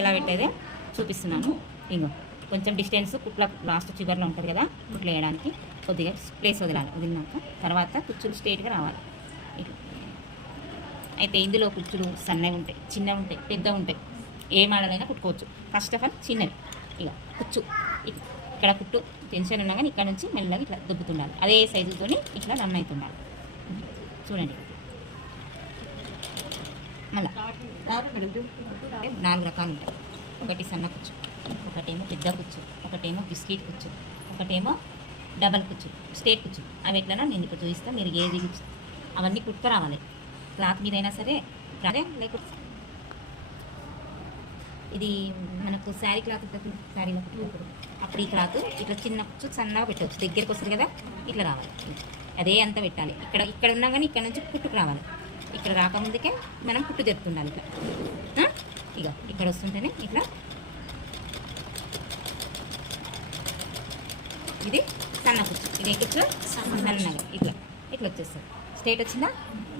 ఎలా పెట్టేదే చూపిస్తున్నాను. ఇంకో కొంచెం డిస్టెన్స్ కుట్ల లాస్ట్ చివర్లో ఉంటుంది కదా, కుట్లు వేయడానికి కొద్దిగా ప్లేస్ వదిలాలి. వదిలినాక తర్వాత కుచ్చులు స్ట్రేట్గా రావాలి. అయితే ఇందులో కుచ్చులు సన్నవి ఉంటాయి, చిన్నవి ఉంటాయి, పెద్ద ఉంటాయి. ఏ మోడలైనా కుట్టుకోవచ్చు. ఫస్ట్ ఆఫ్ ఆల్ చిన్నవి ఇక కుచ్చు ఇక్కడ కుట్టు టెన్షన్ ఉన్నా కానీ ఇక్కడ నుంచి మెల్లగా ఇట్లా దుబ్బుతుండాలి. అదే సైజుతో ఇట్లా రన్ అవుతుండాలి. చూడండి, మళ్ళీ 4 రకాలు ఉంటాయి. ఒకటి సన్న కుచ్చు, ఒకటేమో పెద్ద కుచ్చు, ఒకటేమో బిస్కెట్ కుచ్చు, ఒకటేమో డబల్ కుచ్చు, స్ట్రేట్ కుచ్చు. అవి ఎట్లన్నా నేను ఇక్కడ చూపిస్తాను. మీరు ఏది అవన్నీ కుట్టుకు రావాలి. క్లాత్ మీద అయినా సరే అదే, లేకపోతే ఇది మనకు శారీ క్లాత్ ఉంటుంది, శారీలో కుట్టుకుంటారు. అప్పుడు ఈ క్లాత్ ఇట్లా చిన్న కుచ్చు సన్నగా పెట్టవచ్చు. దగ్గరికి వస్తుంది కదా, ఇట్లా రావాలి. అదే అంతా పెట్టాలి. ఇక్కడ ఉన్నా కానీ ఇక్కడ నుంచి కుట్టుకు రావాలి. ఇక్కడ రాకముందుకే మనం కుట్టు జరుపుతుండాలి. ఇట్లా ఇక ఇక్కడ వస్తుంటేనే ఇట్లా. ఇది సన్న కుచ్చు, ఇది కుచ్చు సన్నగా ఇట్లా ఇట్లా వచ్చేస్తుంది. స్ట్రేట్ వచ్చిందా,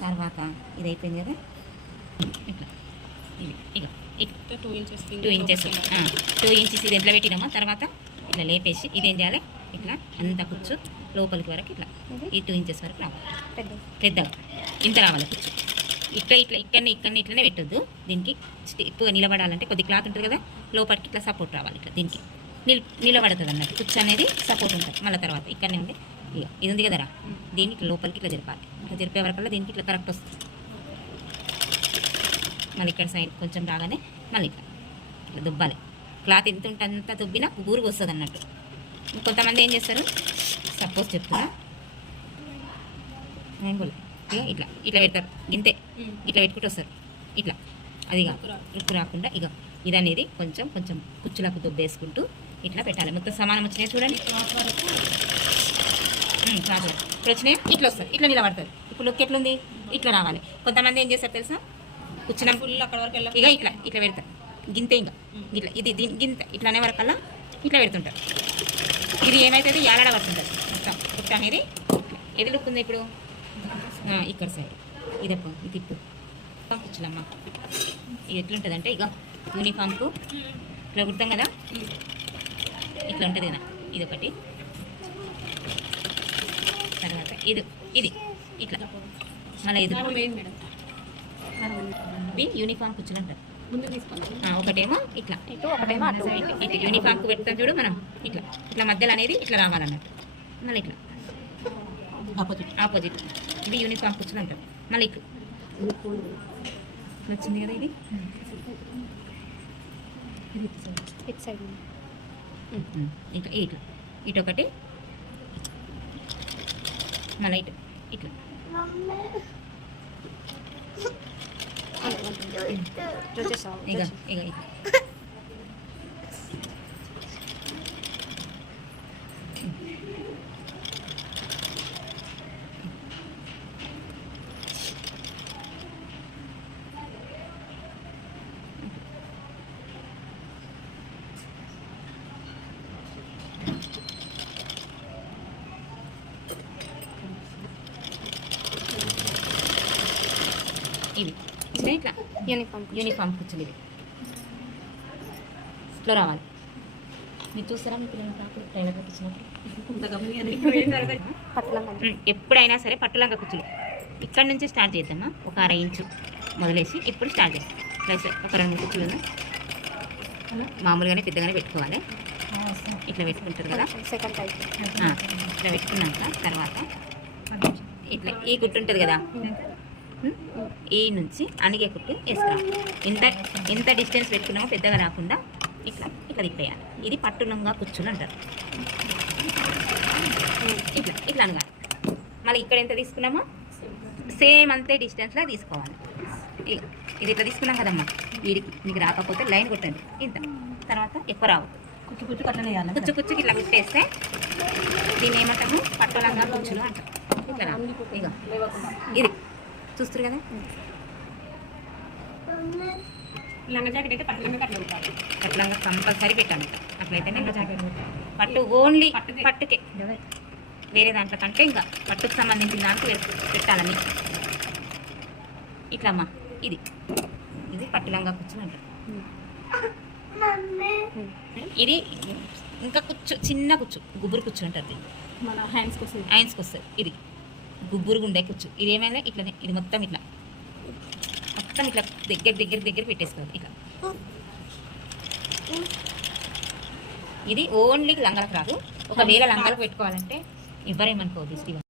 తర్వాత ఇది అయిపోయింది కదా, ఇట్లా ఇది ఇక 2 ఇంచెస్ ఇది ఎట్లా పెట్టినామో తర్వాత ఇట్లా లేపేసి ఇదేం చేయాలి, ఇట్లా అంత కుచ్చు లోపలికి వరకు ఇట్లా ఈ 2 ఇంచెస్ వరకు రావాలి. పెద్దగా ఇంత రావాలి కుచ్చు. ఇక్కడనే ఇట్లనే పెట్టొద్దు. దీనికి ఎక్కువ నిలబడాలంటే కొద్ది క్లాత్ ఉంటుంది కదా, లోపలికి ఇట్లా సపోర్ట్ రావాలి. ఇట్లా దీనికి నిలబడుతుంది అన్నట్టు. కుచ్చు అనేది సపోర్ట్ ఉంటుంది. మళ్ళీ తర్వాత ఇక్కడనే ఉంటే ఇక ఇది ఉంది కదరా, దీనికి ఇట్లా లోపలికి ఇట్లా జరపాలి. ఇట్లా జరిపే వరకల్లా దీనికి ఇట్లా కరెక్ట్ వస్తుంది. మళ్ళీ ఇక్కడ సైడ్ కొంచెం రాగానే మళ్ళీ ఇట్లా దుబ్బాలి. క్లాత్ ఎంత ఉంటే అంత దుబ్బినా ఊరుకు వస్తుంది అన్నట్టు. కొంతమంది ఏం చేస్తారు, సపోజ్ చెప్తున్నా, ఇట్లా ఇట్లా పెడతారు. ఇంతే ఇట్లా పెట్టుకుంటూ వస్తారు. ఇట్లా అదిగా రుక్కు రాకుండా ఇక ఇదనేది కొంచెం కొంచెం కుచ్చులకు దుబ్బేసుకుంటూ ఇట్లా పెట్టాలి. మొత్తం సమానం వచ్చినాయి చూడండి. క్లాత్ ఇప్పుడు వచ్చినాయి ఇట్లా వస్తారు, ఇట్లా నిలబడతారు. ఇప్పుడు లుక్ ఎట్లుంది, ఇట్లా రావాలి. కొంతమంది ఏం చేస్తారు తెలుసా, కూర్చున్న ఫుల్ అక్కడ వరకు ఇక ఇట్లా పెడతారు. గింతే ఇంకా ఇట్లా ఇది గింత ఇట్లా అనే వరకల్లా ఇట్లా పెడుతుంటారు. ఇది ఏమైతుంది, ఏలాడ పడుతుంటుంది మొత్తం కుట్ట అనేది. ఏది లుక్ ఉంది ఇప్పుడు, ఇక్కడ సైడ్ ఇదప్ప ఇది ఇప్పుడు కూర్చులమ్మ. ఇది ఎట్లుంటుంది అంటే ఇక యూనిఫామ్కు ఇట్లా కుడతాం కదా, ఇట్లా ఉంటుంది కదా. ఇది ఒకటి, తర్వాత ఇది ఇట్లా మళ్ళీ ఇది యూనిఫామ్ కూర్చుని అంటారు. ఒకటేమో ఇట్లా, ఒకటేమో ఇట్లా యూనిఫామ్కి పెడతాం చూడు మనం. ఇట్లా మధ్యలో అనేది ఇట్లా రావాలన్నట్టు. మళ్ళీ ఇట్లా ఆపోజిట్ ఇది యూనిఫామ్ కూర్చుని అంటారు. మళ్ళీ ఇట్లా వచ్చింది కదా, ఇది ఇట్లా ఇట్లా ఇటొకటి, మళ్ళీ ఇట్లా ఇక ఇవి ఇట్లా యూనిఫామ్ కూర్చుని ఇవి ఇట్లా రావాలి. మీరు చూస్తారా, మీ పిల్లలు కాకుండా ట్రైలర్ ఇచ్చినప్పుడు ఎప్పుడైనా సరే పట్టులంగా కూర్చుని ఇక్కడ నుంచి స్టార్ట్ చేద్దామా. ఒక 1/2 ఇంచు మొదలేసి ఇప్పుడు స్టార్ట్ చేద్దాం. ప్లస్ ఒక 2 కుచ్చులు మామూలుగానే పెద్దగానే పెట్టుకోవాలి. ఇట్లా పెట్టుకుంటారు కదా, ఇట్లా పెట్టుకున్నాక తర్వాత ఇట్లా ఈ కుట్టు ఉంటుంది కదా, ఈ నుంచి అణిగే కుట్టు వేసుకోవాలి. ఎంత డిస్టెన్స్ పెట్టుకున్నామో పెద్దగా రాకుండా ఇట్లా తిప్పేయాలి. ఇది పట్టులంగా కుచ్చులు అంటారు. ఇట్లా అనగా మళ్ళీ ఇక్కడ ఎంత తీసుకున్నామో సేమ్ అంతే డిస్టెన్స్లో తీసుకోవాలి. ఇది ఇట్లా తీసుకున్నాం కదమ్మా, వీడికి మీకు రాకపోతే లైన్ కొట్టండి ఇంత. తర్వాత ఎక్కువ రావు, కుచ్చుకి ఇట్లా కుట్టేస్తే దీన్ని ఏమంటాము, పట్టులంగా కుచ్చులు అంటారు. ఇట్లా ఇక ఇది చూస్తారు కదా. లంగా జాకెట్ అయితే పట్టులంగా కంపల్సరీ పెట్టాలి. అట్లయితే లంగా జాకెట్ పట్టు ఓన్లీ పట్టుకే, వేరే దాంట్లో కంటే ఇంకా పట్టుకు సంబంధించిన దాంట్లో పెట్టాలని. ఇట్లా అమ్మా ఇది పట్టులంగా కూర్చుని అంటారు. ఇది ఇంకా కుచ్చు, చిన్న కుచ్చు, గుబురు కుచ్చు ఉంటుంది, మన హ్యాండ్స్కి వస్తుంది. హ్యాండ్స్కి వస్తుంది. ఇది గుబ్బురుగా ఉండే కుచ్చు. ఇది ఏమైనా ఇట్లనే, ఇది మొత్తం ఇట్లా దగ్గర పెట్టేసుకోవాలి ఇట్లా. ఇది ఓన్లీ లంగాలకు రాదు. ఒకవేళ లంగాలకు పెట్టుకోవాలంటే ఎవరేమనుకోవద్దు. ఇది